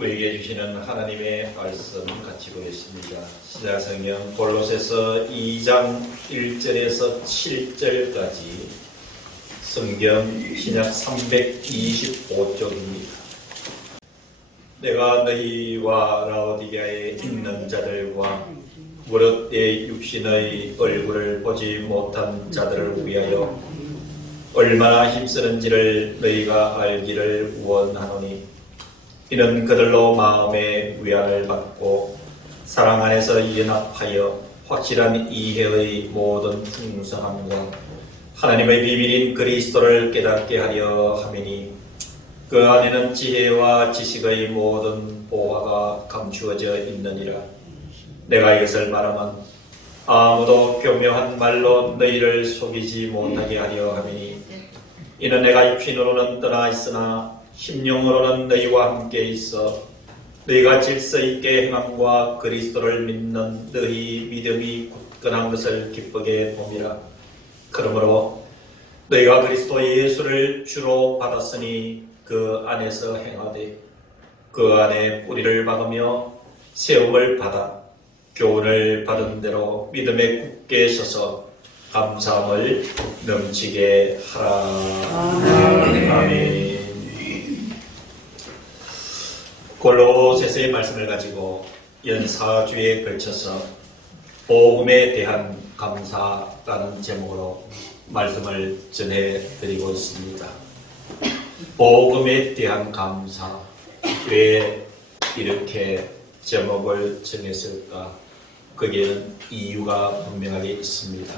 우리에게 주시는 하나님의 말씀 같이 보겠습니다. 신약성경 골로새서 2장 1절에서 7절까지 성경 신약 325쪽입니다. 내가 너희와 라오디게아에 있는 자들과 무릇 내 육신의 얼굴을 보지 못한 자들을 위하여 얼마나 힘쓰는지를 너희가 알기를 원하노니, 이는 그들로 마음의 위안을 받고 사랑 안에서 연합하여 확실한 이해의 모든 풍성함과 하나님의 비밀인 그리스도를 깨닫게 하려 함이니, 그 안에는 지혜와 지식의 모든 보화가 감추어져 있느니라. 내가 이것을 말하면 아무도 교묘한 말로 너희를 속이지 못하게 하려 함이니, 이는 내가 육신으로는 떠나 있으나 심령으로는 너희와 함께 있어 너희가 질서 있게 행함과 그리스도를 믿는 너희 믿음이 굳건한 것을 기쁘게 봄이라. 그러므로 너희가 그리스도 예수를 주로 받았으니 그 안에서 행하되 그 안에 뿌리를 박으며 세움을 받아 교훈을 받은 대로 믿음에 굳게 서서 감사함을 넘치게 하라. 아멘. 골로새서의 말씀을 가지고 연 4주에 걸쳐서 복음에 대한 감사라는 제목으로 말씀을 전해드리고 있습니다. 복음에 대한 감사, 왜 이렇게 제목을 정했을까? 거기에는 이유가 분명하게 있습니다.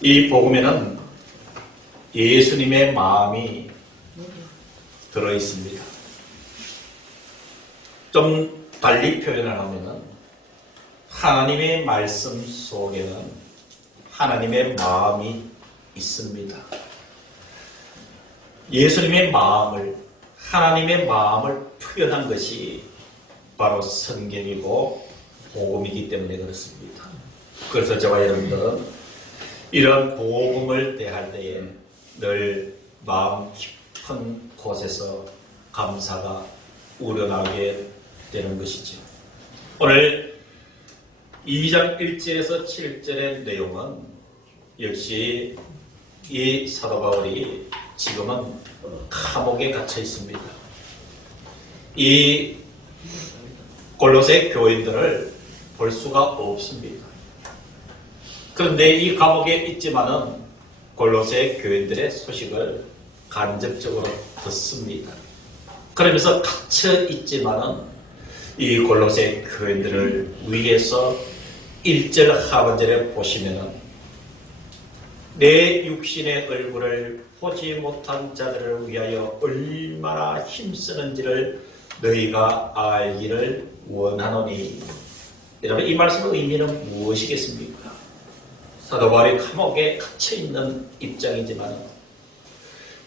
이 복음에는 예수님의 마음이 들어있습니다. 좀 달리 표현을 하면은 하나님의 말씀 속에는 하나님의 마음이 있습니다. 예수님의 마음을, 하나님의 마음을 표현한 것이 바로 성경이고 복음이기 때문에 그렇습니다. 그래서 저와 여러분들은 이런 복음을 대할 때에 늘 마음 깊은 곳에서 감사가 우러나게 되는 것이죠. 오늘 2장 1절에서 7절의 내용은 역시 이 사도 바울이 지금은 감옥에 갇혀 있습니다. 이 골로새 교인들을 볼 수가 없습니다. 그런데 이 감옥에 있지만은 골로새 교인들의 소식을 간접적으로 듣습니다. 그러면서 갇혀 있지만은 이 골로새 교인들을 위해서 1절 하반절에 보시면은 내 육신의 얼굴을 보지 못한 자들을 위하여 얼마나 힘쓰는지를 너희가 알기를 원하노니. 여러분, 이 말씀의 의미는 무엇이겠습니까? 사도 바울이 감옥에 갇혀있는 입장이지만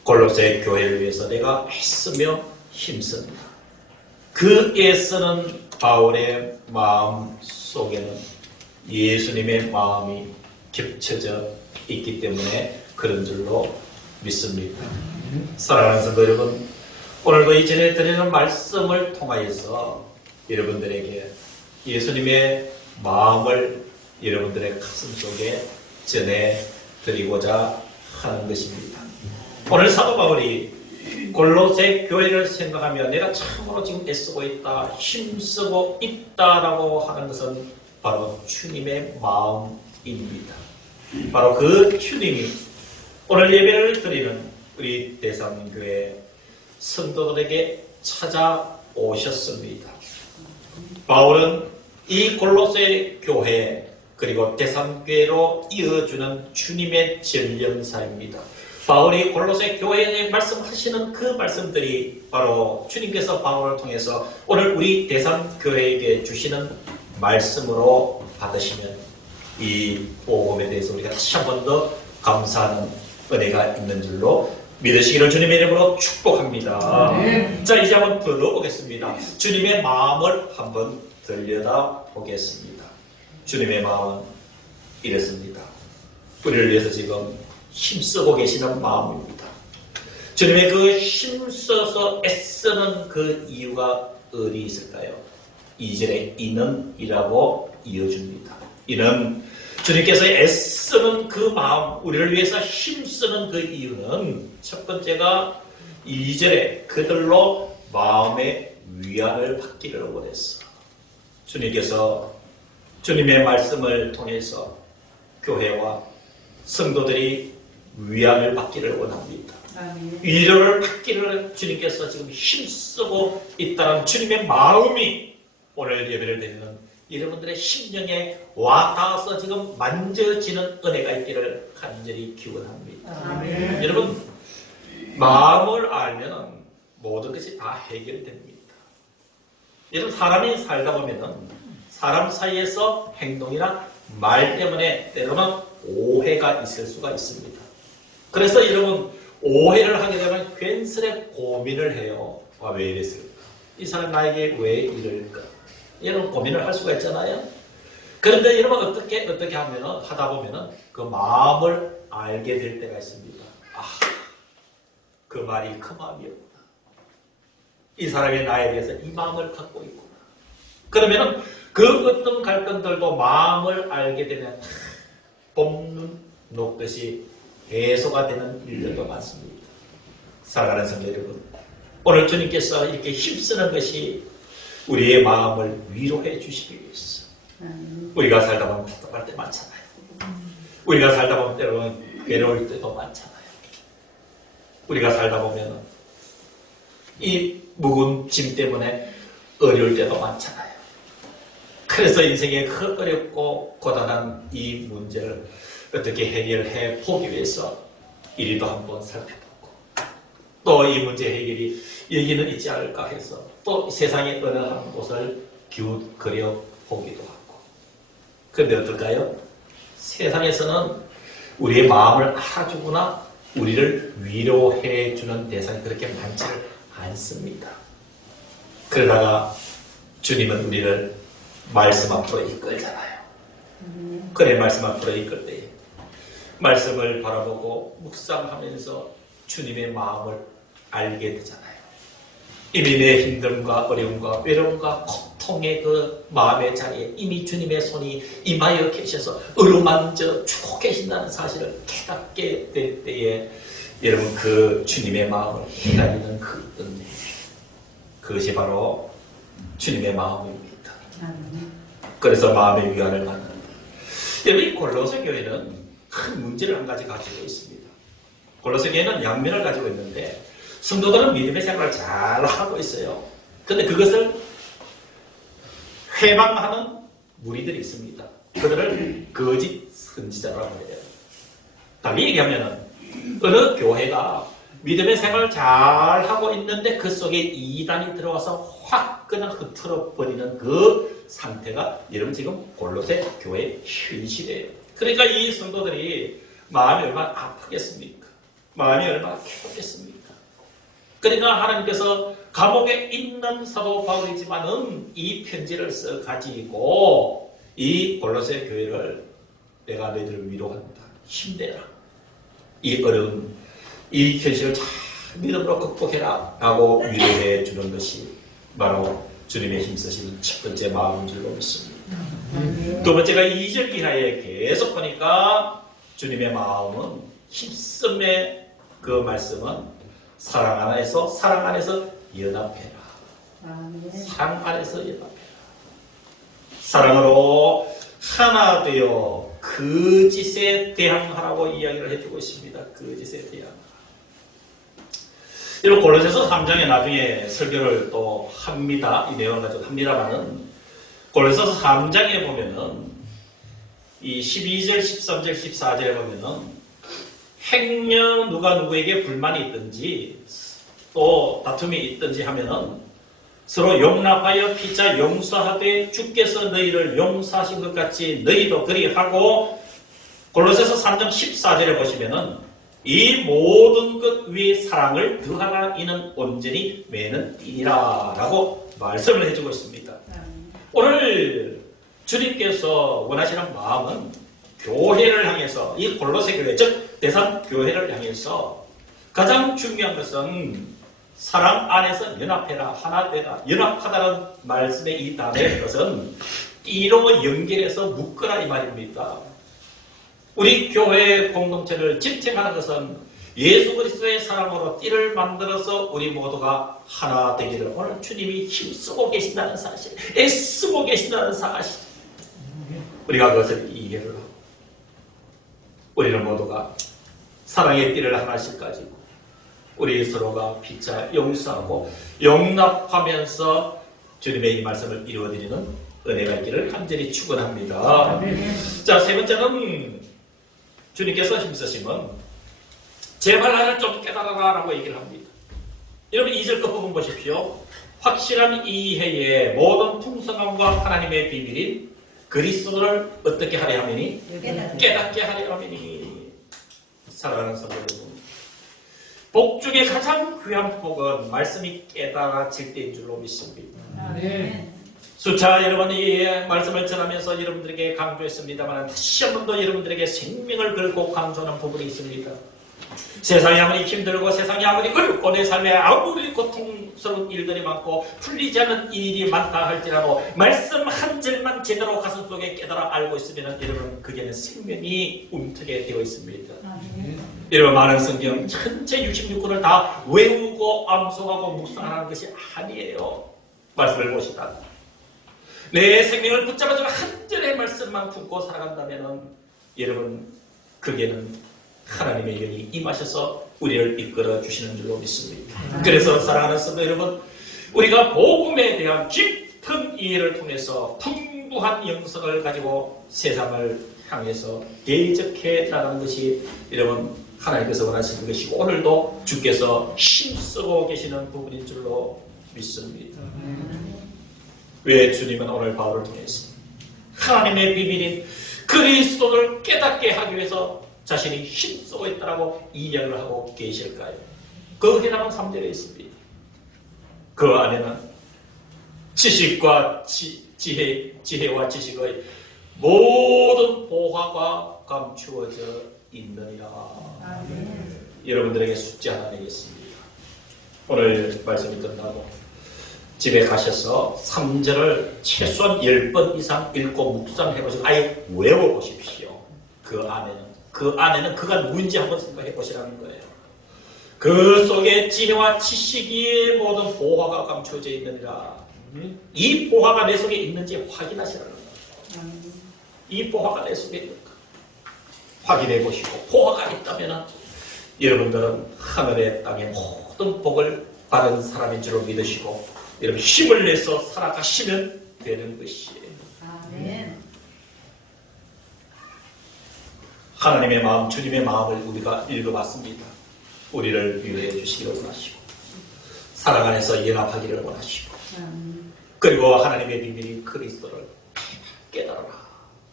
골로새 교회를 위해서 내가 애쓰며 힘씁니다. 그 애쓰는 바울의 마음 속에는 예수님의 마음이 겹쳐져 있기 때문에 그런 줄로 믿습니다. 사랑하는 성도 여러분, 오늘도 이 전해드리는 말씀을 통하여서 여러분들에게 예수님의 마음을 여러분들의 가슴 속에 전해드리고자 하는 것입니다. 오늘 사도 바울이 골로새 교회를 생각하며 내가 참으로 지금 애쓰고 있다, 힘쓰고 있다라고 하는 것은 바로 주님의 마음입니다. 바로 그 주님이 오늘 예배를 드리는 우리 대상교회 성도들에게 찾아오셨습니다. 바울은 이 골로새 교회 그리고 대상교회로 이어주는 주님의 전령사입니다. 바울이 골로새 교회에 말씀하시는 그 말씀들이 바로 주님께서 바울을 통해서 오늘 우리 대상교회에게 주시는 말씀으로 받으시면 이 복음에 대해서 우리가 다시 한 번 더 감사하는 은혜가 있는 줄로 믿으시기를 주님의 이름으로 축복합니다. 자, 이제 한번 들어보겠습니다. 주님의 마음을 한번 들여다 보겠습니다. 주님의 마음은 이렇습니다. 우리를 위해서 지금 힘쓰고 계시는 마음입니다. 주님의 그 힘써서 애쓰는 그 이유가 어디 있을까요? 2절에 이는이라고 이어줍니다. 이는 주님께서 애쓰는 그 마음, 우리를 위해서 힘쓰는 그 이유는 첫 번째가 2절에 그들로 마음의 위안을 받기를 원했어. 주님께서 주님의 말씀을 통해서 교회와 성도들이 위안을 받기를 원합니다. 위로를 받기를 주님께서 지금 힘쓰고 있다는 주님의 마음이 오늘 예배를 드리는 여러분들의 심령에 와닿아서 지금 만져지는 은혜가 있기를 간절히 기원합니다. 여러분, 마음을 알면 모든 것이 다 해결됩니다. 여러분, 사람이 살다 보면은 사람 사이에서 행동이나 말 때문에 때로는 오해가 있을 수가 있습니다. 그래서 여러분, 오해를 하게 되면 괜스레 고민을 해요. 왜 이랬을까? 이 사람 나에게 왜 이럴까? 이런 고민을 할 수가 있잖아요. 그런데 여러분 어떻게 하다 보면은 그 마음을 알게 될 때가 있습니다. 그 말이 그 마음이었구나. 이 사람이 나에 대해서 이 마음을 갖고 있구나. 그러면은 그 어떤 갈등들도 마음을 알게 되면 봄눈 녹듯이 해소가 되는 일들도 많습니다. 사랑하는 성도 여러분, 오늘 주님께서 이렇게 힘쓰는 것이 우리의 마음을 위로해 주시기 위해서. 우리가 살다 보면 답답할 때 많잖아요. 우리가 살다 보면 때로는 괴로울 때도 많잖아요. 우리가 살다 보면 이 묵은 짐 때문에 어려울 때도 많잖아요. 그래서 인생의 그 어렵고 고단한 이 문제를 어떻게 해결해 보기 위해서 이리도 한번 살펴보고 또 이 문제 해결이 여기는 있지 않을까 해서 또 세상의 어느 한 곳을 기웃거려 보기도 하고. 그런데 어떨까요? 세상에서는 우리의 마음을 알아주거나 우리를 위로해 주는 대상이 그렇게 많지를 않습니다. 그러다가 주님은 우리를 말씀 앞으로 이끌잖아요. 그래, 말씀 앞으로 이끌 때 말씀을 바라보고 묵상하면서 주님의 마음을 알게 되잖아요. 이미 내 힘듦과 어려움과 외로움과 고통의 그 마음의 자리에 이미 주님의 손이 임하여 계셔서 어루만져 주고 계신다는 사실을 깨닫게 될 때에 여러분 그 주님의 마음을 헤아리는 그 은혜, 그것이 바로 주님의 마음입니다. 그래서 마음의 위안을 받는 여러분, 이 골로새 교회는 큰 문제를 한 가지 가지고 있습니다. 골로새 교회는 양면을 가지고 있는데 성도들은 믿음의 생활을 잘 하고 있어요. 그런데 그것을 회방하는 무리들이 있습니다. 그들을 거짓 선지자라고 해요. 달리 얘기하면 어느 교회가 믿음의 생활을 잘 하고 있는데 그 속에 이단이 들어와서 확 그냥 흐트러 버리는 그 상태가 여러분 지금 골로새 교회의 현실이에요. 그러니까 이 성도들이 마음이 얼마나 아프겠습니까? 마음이 얼마나 괴롭겠습니까? 그러니까 하나님께서 감옥에 있는 사도 바울이지만은 이 편지를 써가지고 이 골로새 교회를 내가 너희들을 위로한다. 힘내라. 이 어려운 이 현실을 잘 믿음으로 극복해라 라고 위로해 주는 것이 바로 주님의 힘쓰시는 첫 번째 마음인 줄로 믿습니다. 두 번째가 2절 이하에 계속 보니까 주님의 마음은 힘씀의 그 말씀은 사랑 안에서 연합해라. 사랑 안에서 연합해라. 사랑으로 하나 되어 거짓에 대항하라고 이야기를 해주고 있습니다. 거짓에 대항하라. 여러분 골로새서 3장에 나중에 설교를 또 합니다. 이 내용을 가지고 합니다만은 골로새서 3장에 보면은 이 12절, 13절, 14절에 보면은 행여 누가 누구에게 불만이 있든지 또 다툼이 있든지 하면은 서로 용납하여 피차 용서하되 주께서 너희를 용서하신 것 같이 너희도 그리하고 골로새서 3장 14절에 보시면은 이 모든 것 위에 사랑을 더하라 이는 온전히 매는 띠니라 라고 말씀을 해주고 있습니다. 오늘 주님께서 원하시는 마음은 교회를 향해서 이 골로새 교회 즉 대상 교회를 향해서 가장 중요한 것은 사랑 안에서 연합해라, 하나 되라. 연합하다는 말씀의 이 단어의 것은 띠로 연결해서 묶어라 이 말입니다. 우리 교회의 공동체를 지탱하는 것은 예수 그리스도의 사랑으로 띠를 만들어서 우리 모두가 하나 되기를 오늘 주님이 힘쓰고 계신다는 사실, 애쓰고 계신다는 사실, 우리가 그것을 이해를 하고 우리는 모두가 사랑의 띠를 하나씩 가지고 우리 서로가 피차 용서하고 용납하면서 주님의 이 말씀을 이루어드리는 은혜가 있기를 간절히 축원합니다. 자, 세 번째는 주님께서 힘쓰시면 제발 나를 좀 깨달아라 라고 얘기를 합니다. 여러분 2절 끝부분 보십시오. 확실한 이해에 모든 풍성함과 하나님의 비밀인 그리스도를 어떻게 하려 하매니? 깨닫게 하려 하매니. 사랑하는 성도 여러분, 복 중에 가장 귀한 복은 말씀이 깨달아질 때인 줄로 믿습니다. 수차 여러 번 이 말씀을 전하면서 여러분들에게 강조했습니다만 다시 한 번 더 여러분들에게 생명을 걸고 강조하는 부분이 있습니다. 세상이 아무리 힘들고 세상이 아무리 어렵고 내 삶에 아무리 고통스러운 일들이 많고 풀리지 않는 일이 많다 할지라도 말씀 한 절만 제대로 가슴 속에 깨달아 알고 있으면 여러분 그게는 생명이 움트게 되어 있습니다. 여러분 많은 성경 전체 66권을 다 외우고 암송하고 묵상하는 것이 아니에요. 말씀을 보시다 내 생명을 붙잡아주는 한 절의 말씀만 품고 살아간다면 여러분 그게는 하나님의 영이 임하셔서 우리를 이끌어 주시는 줄로 믿습니다. 그래서 사랑하는 성도 여러분, 우리가 복음에 대한 깊은 이해를 통해서 풍부한 영성을 가지고 세상을 향해서 대적해 나가는 것이 여러분 하나님께서 원하시는 것이고 오늘도 주께서 힘쓰고 계시는 부분인 줄로 믿습니다. 왜 주님은 오늘 바울을 통해서 하나님의 비밀인 그리스도를 깨닫게 하기 위해서 자신이 힘쓰고 있다고 이야기를 하고 계실까요? 거기에 나온 3절에 있습니다. 그 안에는 지식과 지혜와 지식의 모든 보화가 감추어져 있느니라. 여러분들에게 숙제 하나 내겠습니다. 오늘 말씀이 끝나고 집에 가셔서 3절을 최소한 10번 이상 읽고 묵상해보시고 아예 외워보십시오. 그 안에는 그가 누구인지 한번 생각해 보시라는 거예요. 그 속에 지혜와 지식의 모든 보화가 감추어져 있느니라. 이 보화가 내 속에 있는지 확인하시라는 거예요. 이 보화가 내 속에 있는가 확인해 보시고 보화가 있다면 여러분들은 하늘의 땅의 모든 복을 받은 사람인 줄로 믿으시고 여러분 힘을 내서 살아가시면 되는 것이에요. 아멘. 하나님의 마음, 주님의 마음을 우리가 읽어봤습니다. 우리를 위로해 주시기를 원하시고 사랑 안에서 연합하기를 원하시고 그리고 하나님의 비밀인 그리스도를 깨달아라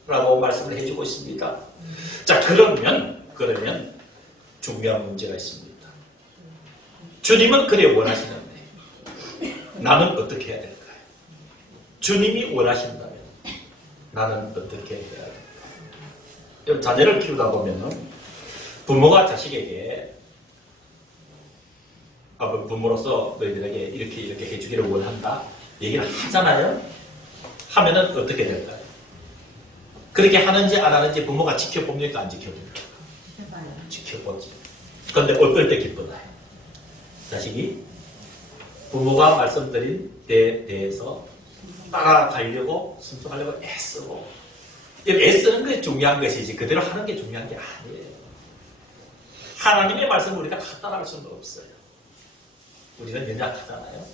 라고 말씀을 해주고 있습니다. 자, 그러면 중요한 문제가 있습니다. 주님은 그래 원하시는데 나는 어떻게 해야 될까요? 주님이 원하신다면 나는 어떻게 해야 될까요? 자녀를 키우다 보면은 부모가 자식에게 부모로서 너희들에게 이렇게 해주기를 원한다 얘기를 하잖아요. 하면은 어떻게 될까요? 그렇게 하는지 안 하는지 부모가 지켜봅니까 안 지켜봅니까? 지켜보지. 그런데 어떨 때 기쁘나요? 자식이 부모가 말씀드린 데에 대해서 따라가려고 순종하려고 애쓰고 애쓰는 게 중요한 것이지 그대로 하는 게 중요한 게 아니에요. 하나님의 말씀을 우리가 다 따라갈 수는 없어요. 우리는 연약하잖아요.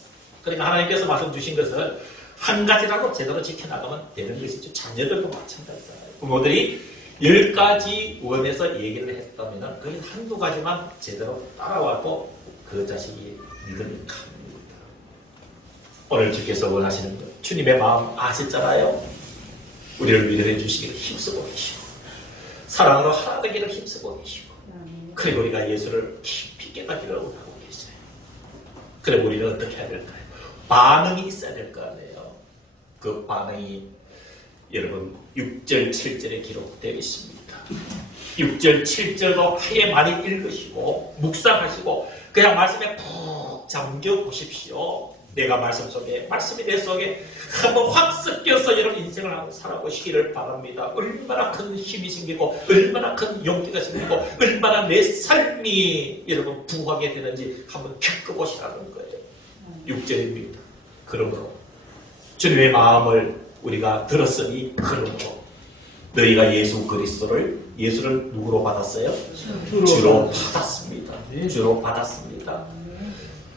그러니까 하나님께서 말씀 주신 것을 한 가지라도 제대로 지켜나가면 되는 것이죠. 자녀들도 마찬가지잖아요. 부모들이 10가지 원해서 얘기를 했다면 그 한두 가지만 제대로 따라와도 그 자식이 믿음이 갑니다. 오늘 주께서 원하시는 것 주님의 마음 아시잖아요. 우리를 위로해 주시기를 힘쓰고 계시고 사랑으로 하나 되기를 힘쓰고 계시고 그리고 우리가 예수를 깊이 깨닫기를 원하고 계세요. 그래 우리는 어떻게 해야 될까요? 반응이 있어야 될 거 아니에요. 그 반응이 여러분 6절 7절에 기록되어 있습니다. 6절, 7절도 크게 많이 읽으시고 묵상하시고 그냥 말씀에 푹 잠겨 보십시오. 내가 말씀 속에, 말씀이 내 속에 한번 확 섞여서 여러분 인생을 한번 살아보시기를 바랍니다. 얼마나 큰 힘이 생기고 얼마나 큰 용기가 생기고 얼마나 내 삶이 여러분 부하게 되는지 한번 겪어보시라는 거예요. 6절입니다. 그러므로 주님의 마음을 우리가 들었으니 그러므로 너희가 예수를 누구로 받았어요? 주로 받았습니다. 주로 받았습니다.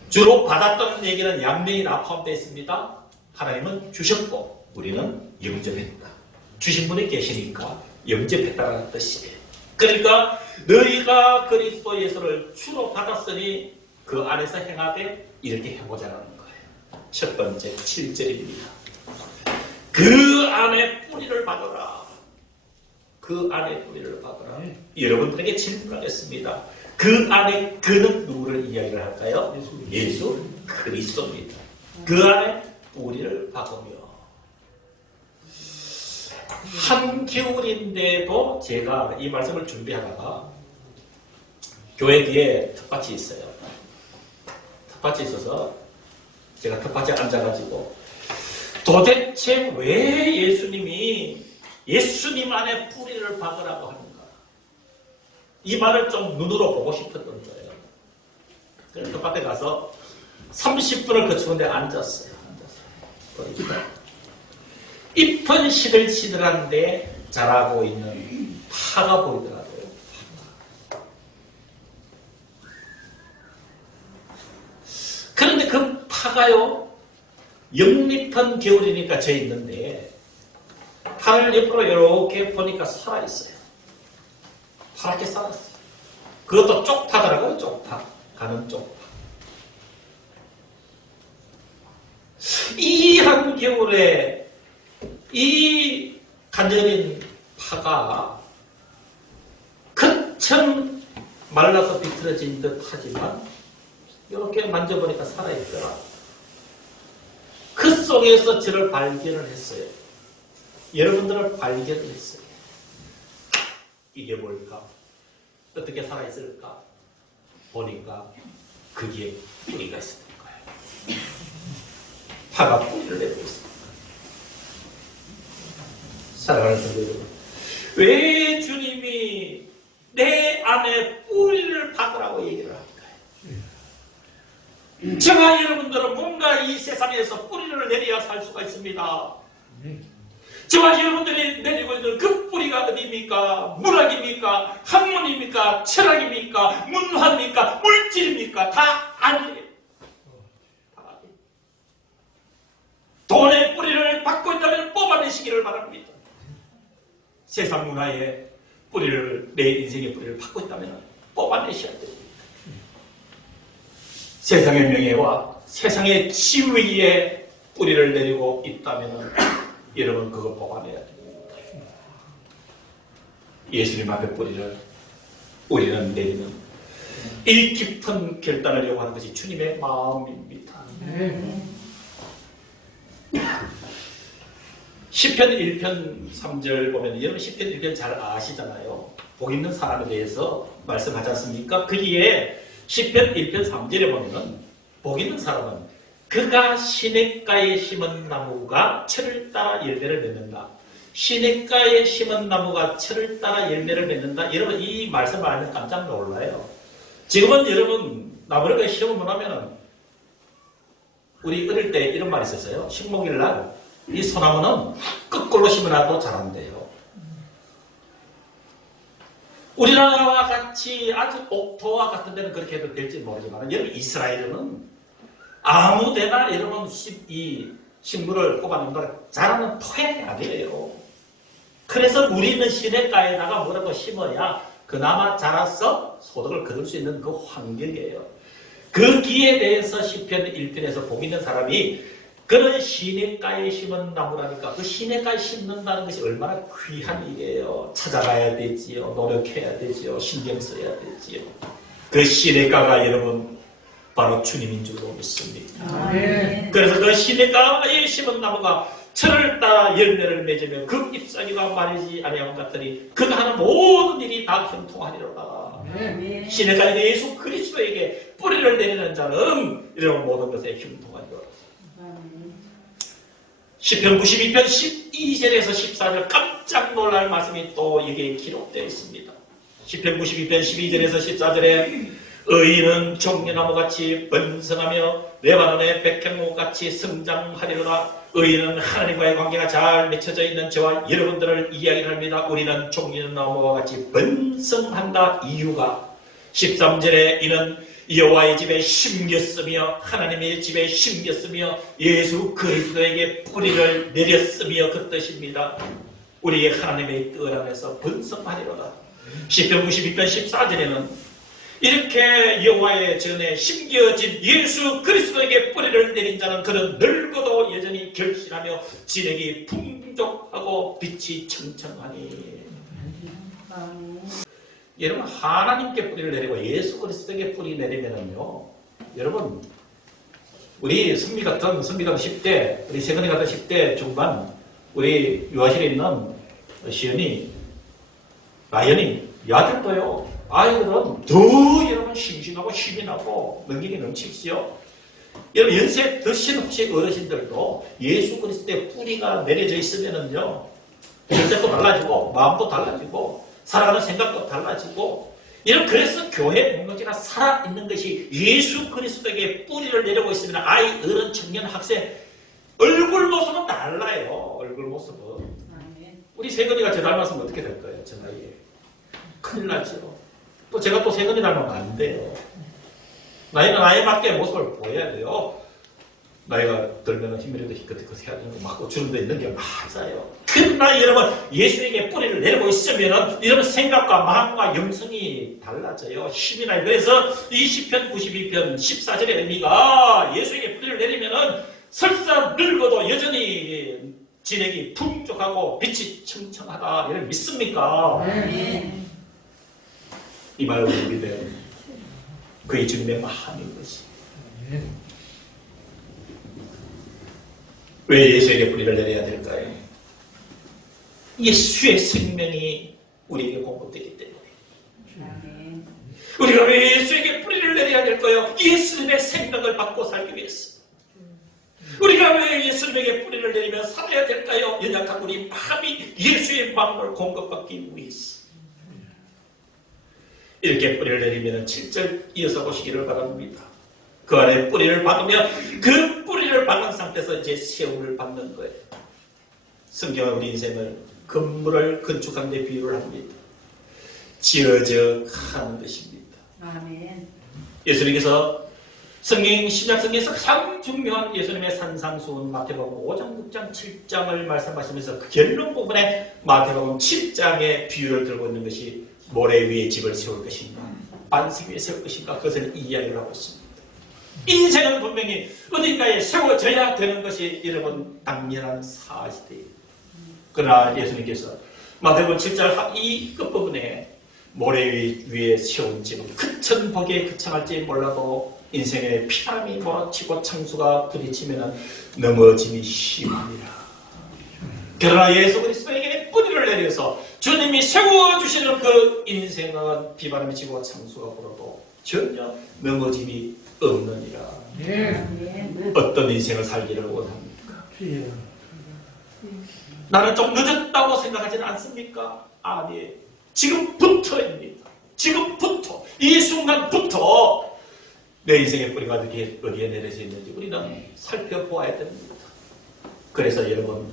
주로 받았다는 얘기는 양면이 포함되어 있습니다. 하나님은 주셨고 우리는 영접했다. 주신 분이 계시니까 영접했다는 뜻이에요. 그러니까 너희가 그리스도 예수를 주로 받았으니 그 안에서 행하되 이렇게 해보자는 거예요. 첫 번째 7절입니다. 그 안에 뿌리를 받아라. 그 안에 뿌리를 받아라. 여러분들에게 질문하겠습니다. 그 안에 그는 누구를 이야기를 할까요? 예수 그리스도입니다. 그 안에 뿌리를 박으며 한겨울인데도 제가 이 말씀을 준비하다가 교회 뒤에 텃밭이 있어요. 텃밭이 있어서 제가 텃밭에 앉아가지고 도대체 왜 예수님 안에 뿌리를 박으라고 하는가? 이 말을 좀 눈으로 보고 싶었던 거예요. 그래서 텃밭에 가서 30분을 거치는데 앉았어요. 그러니까 잎은 시들시들한데 자라고 있는 파가 보이더라고요. 그런데 그 파가요, 영립한 겨울이니까 져 있는데 파를 옆으로 이렇게 보니까 살아있어요. 파랗게 살았어요. 그것도 쪽파더라고요. 쪽파. 가는 쪽파. 이 한겨울에 이 간절인 파가 그참 말라서 비틀어진 듯 하지만 이렇게 만져보니까 살아있더라. 그 속에서 저를 발견을 했어요. 여러분들을 발견을 했어요. 이게 뭘까? 어떻게 살아있을까? 보니까 그게 뿌리가 있었던 거예요. 파가 뿌리를 내고 있습니다. 사랑하는 성도 여러분, 왜 주님이 내 안에 뿌리를 박으라고 얘기를 할까요? 저와 여러분들은 뭔가 이 세상에서 뿌리를 내려야 살 수가 있습니다. 저와 여러분들이 내리고 있는 그 뿌리가 어디입니까? 문학입니까? 학문입니까? 철학입니까? 문화입니까? 물질입니까? 다 아니에요. 돈의 뿌리를 받고 있다면 뽑아내시기를 바랍니다. 세상 문화의 뿌리를, 내 인생의 뿌리를 받고 있다면 뽑아내셔야 됩니다. 세상의 명예와 세상의 지위에 뿌리를 내리고 있다면 여러분 그거 뽑아내야 됩니다. 예수님 앞에 뿌리를 우리는 내리는 이 깊은 결단을 요구하는 것이 주님의 마음입니다. 시편 1편 3절 보면 여러분 시편 1편 잘 아시잖아요. 복 있는 사람에 대해서 말씀하지 않습니까? 거기에 시편 1편 3절에 보면 복 있는 사람은 그가 시냇가에 심은 나무가 철을 따라 열매를 맺는다. 시냇가에 심은 나무가 철을 따라 열매를 맺는다. 여러분 이 말씀을 알면 깜짝 놀라요. 지금은 여러분 나무를 심으면 하면은 우리 어릴 때 이런 말이 있었어요. 식목일날 이 소나무는 거꾸로 심어놔도 자란대요. 우리나라와 같이 아주 옥토와 같은 데는 그렇게 해도 될지 모르지만 여러분 이스라엘은 아무 데나 여러분 이 식물을 뽑아놓는다 자라는 토양이 아니에요. 그래서 우리는 시냇가에다가 뭐라고 심어야 그나마 자라서 소득을 거둘 수 있는 그 환경이에요. 그 기에 대해서 시편 1편에서 복 있는 사람이 그런 시냇가에 심은 나무라니까 그 시냇가에 심는다는 것이 얼마나 귀한 일이에요. 찾아가야 되지요. 노력해야 되지요. 신경 써야 되지요. 그 시냇가가 여러분 바로 주님인 줄로 믿습니다. 아멘. 그래서 그 시냇가에 심은 나무가 철을 따라 열매를 맺으며 그 잎사귀가 마르지 아니함 같으니 그가 하는 모든 일이 다 형통하리로다. 시내가 예수 그리스도에게 뿌리를 내리는 자는 이런 모든 것에 형통하리로다. 시편 92편 12절에서 14절 깜짝 놀랄 말씀이 또 여기에 기록되어 있습니다. 시편 92편 12절에서 14절에 의인은 종려나무같이 번성하며 레바논의 백향목같이 성장하리로라. 의인은 하나님과의 관계가 잘 맺혀져 있는 저와 여러분들을 이야기를 합니다. 우리는 종려나무와 같이 번성한다. 이유가 13절에 이는 여호와의 집에 심겼으며 하나님의 집에 심겼으며 예수 그리스도에게 뿌리를 내렸으며 그 뜻입니다. 우리의 하나님의 뜻 안에서 번성하리로다. 시편 92편 14절에는 이렇게 여호와의 전에 심겨진 예수 그리스도에게 뿌리를 내린 자는 그는 늙어도 여전히 결실하며 진액이 풍족하고 빛이 청청하니. 여러분 하나님께 뿌리를 내리고 예수 그리스도에게 뿌리 내리면은요, 여러분 우리 선미 같은 10대, 우리 세근이 같은 10대 중반, 우리 유아실에 있는 시연이, 나연이, 여아들도요, 아이들은 더 여러분 싱싱하고 힘이 나고 능력이 넘치지요. 여러분 연세 드신 혹시 어르신들도 예수 그리스도의 뿌리가 내려져 있으면은요, 결정도 달라지고 마음도 달라지고 살아가는 생각도 달라지고, 이런 그래서 교회 공동체가 살아있는 것이 예수 그리스도에게 뿌리를 내리고 있으면 아이, 어른, 청년, 학생 얼굴 모습은 달라요. 얼굴 모습은. 우리 세근이가 제 닮았으면 어떻게 될 거예요? 저 나이에. 큰일 나죠. 또 제가 또 세근이 닮으면 안 돼요. 나이는 나이에 맞게 모습을 보여야 돼요. 나이가 들면 힘이라도 희끗희끗 해야 되는 거 맞고 주는 데 있는 게 맞아요. 그러나 여러분 예수에게 뿌리를 내리고 있으면 여러분 생각과 마음과 영성이 달라져요. 힘이 나요. 그래서 이 시편 92편 14절의 의미가 예수에게 뿌리를 내리면은 설사 늙어도 여전히 진액이 풍족하고 빛이 청청하다. 이를 믿습니까? 이 말을 믿으면 그의 주님의 마음인 것이. 왜 예수에게 뿌리를 내려야 될까요? 예수의 생명이 우리에게 공급되기 때문에. 우리가 왜 예수에게 뿌리를 내려야 될까요? 예수님의 생명을 받고 살기 위해서. 우리가 왜 예수님에게 뿌리를 내리며 살아야 될까요? 연약한 우리 마음이 예수의 마음을 공급받기 위해서. 이렇게 뿌리를 내리면 7절 이어서 보시기를 바랍니다. 그 안에 뿌리를 박으면 그 뿌리를 박은 상태에서 이제 세움을 받는 거예요. 성경은 우리 인생을 건물을 건축하는 데 비유를 합니다. 지어져 가는 것입니다. 아멘. 예수님께서 신약성경에서 가장 중요한 예수님의 산상수훈 마태복음 5장, 6장, 7장을 말씀하시면서 그 결론 부분에 마태복음 7장의 비유를 들고 있는 것이 모래 위에 집을 세울 것인가, 반석 위에 세울 것인가, 그것을 이야기를 하고 있습니다. 인생은 분명히 어딘가에 세워져야 되는 것이 여러분 당연한 사실이에요. 그러나 예수님께서 마태복음 7장 이 끝부분에 모래 위에 세운 집은 그천복에 그창할지 몰라도 인생의 피바람이 몰아치고 창수가 부딪히면 넘어짐이 심합니다. 그러나 예수 그리스도에게 뿌리를 내려서 주님이 세워주시는 그 인생은 비바람이 치고 창수가 불어도 전혀 넘어짐이 없느니라. 어떤 인생을 살기를 원합니까? 나는 좀 늦었다고 생각하지는 않습니까? 아니, 지금부터입니다. 지금부터, 이 순간부터 내 인생의 뿌리가 어디에 내려져 있는지 우리는 살펴보아야 됩니다. 그래서 여러분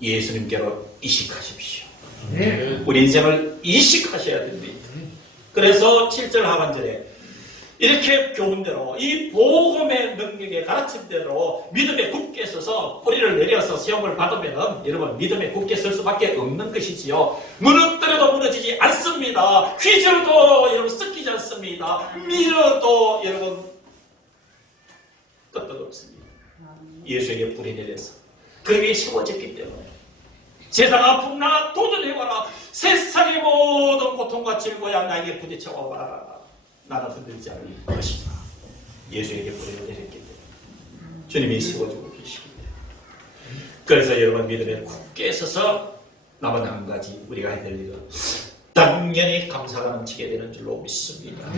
예수님께로 이식하십시오. 우리 인생을 이식하셔야 됩니다. 그래서 7절 하반절에 이렇게 교훈대로 이 복음의 능력에 가르친 대로 믿음에 굳게 서서 뿌리를 내려서 세움을 받으면 여러분 믿음에 굳게 설 수밖에 없는 것이지요. 무너뜨려도 무너지지 않습니다. 휘저어도 여러분 섞이지 않습니다. 밀어도 여러분 끄떡없습니다. 예수에게 뿌리 내려서 그 위에 세워졌기 때문에 세상 아픔 나 도전해봐라. 세상의 모든 고통과 질고야 나에게 부딪혀와봐라. 나는 흔들지 않을 것이다. 예수에게 뿌리를 내렸기 때문에 주님이 세워주고 계시기 때문에 그래서 여러분 믿음에 굳게 서서 남은 한 가지 우리가 해야 될 일은 당연히 감사가 넘치게 되는 줄로 믿습니다.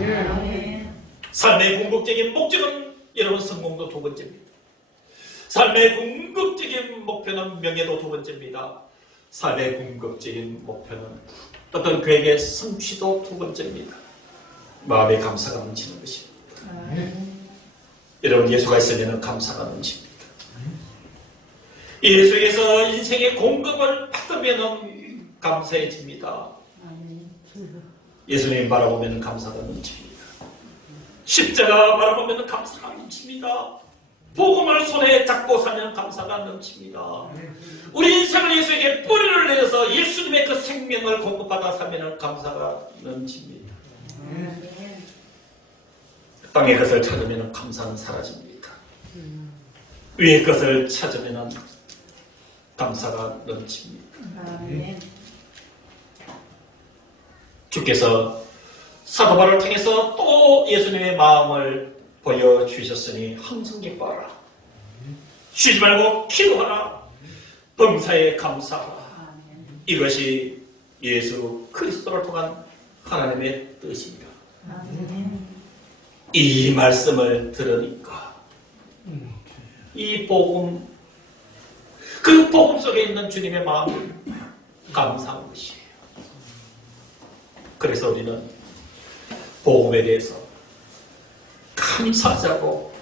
삶의 궁극적인 목적은 여러분 성공도 두 번째입니다. 삶의 궁극적인 목표는 명예도 두 번째입니다. 삶의 궁극적인 목표는 어떤 그에게 성취도 두 번째입니다. 마음의 감사가 넘치는 것입니다. 여러분 예수가 있으면 감사가 넘칩니다. 예수에게서 인생의 공급을 받으면 감사해집니다. 예수님 바라보면 감사가 넘칩니다. 십자가 바라보면 감사가 넘칩니다. 복음을 손에 잡고 사면 감사가 넘칩니다. 우리 인생을 예수에게 뿌리를 내려서 예수님의 그 생명을 공급받아 사면 감사가 넘칩니다. 땅의 것을 찾으면 감사는 사라집니다. 위의 것을 찾으면 감사가 넘칩니다. 주께서 사도 바울을 통해서 또 예수님의 마음을 보여주셨으니 항상 기뻐하라. 쉬지 말고 기도하라. 범사에 감사하라. 이것이 예수 그리스도를 통한 하나님의 뜻입니다. 이 말씀을 들으니까 이 복음, 그 복음 속에 있는 주님의 마음이 감사한 것이에요. 그래서 우리는 복음에 대해서 감사하자고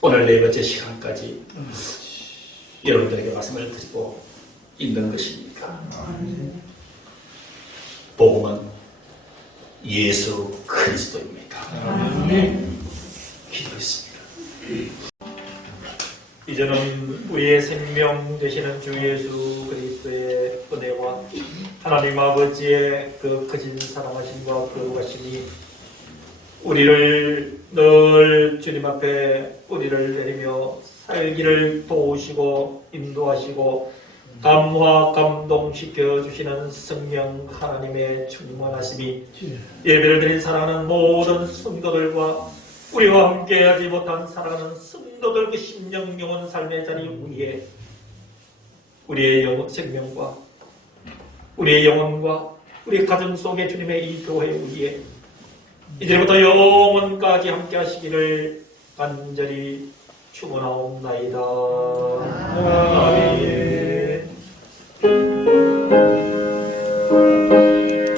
오늘 네 번째 시간까지 여러분들에게 말씀을 드리고 있는 것입니다. 복음은 예수 그리스도입니다. 기도했습니다. 이제는 우리의 생명 되시는 주 예수 그리스도의 은혜와 하나님 아버지의 그 크신 사랑하심과 거룩하심이 우리를 늘 주님 앞에 뿌리를 내리며 살기를 도우시고 인도하시고 감화 감동시켜 주시는 성령 하나님의 충만하심이 예배를 드린 사랑하는 모든 성도들과 우리와 함께하지 못한 사랑하는 성도들 그 심령 영혼 삶의 자리 위에 우리의 영혼 생명과 우리의 영혼과 우리 가정 속에 주님의 이 교회 위에 이제부터 영원까지 함께 하시기를 간절히 축원하옵나이다. 아멘.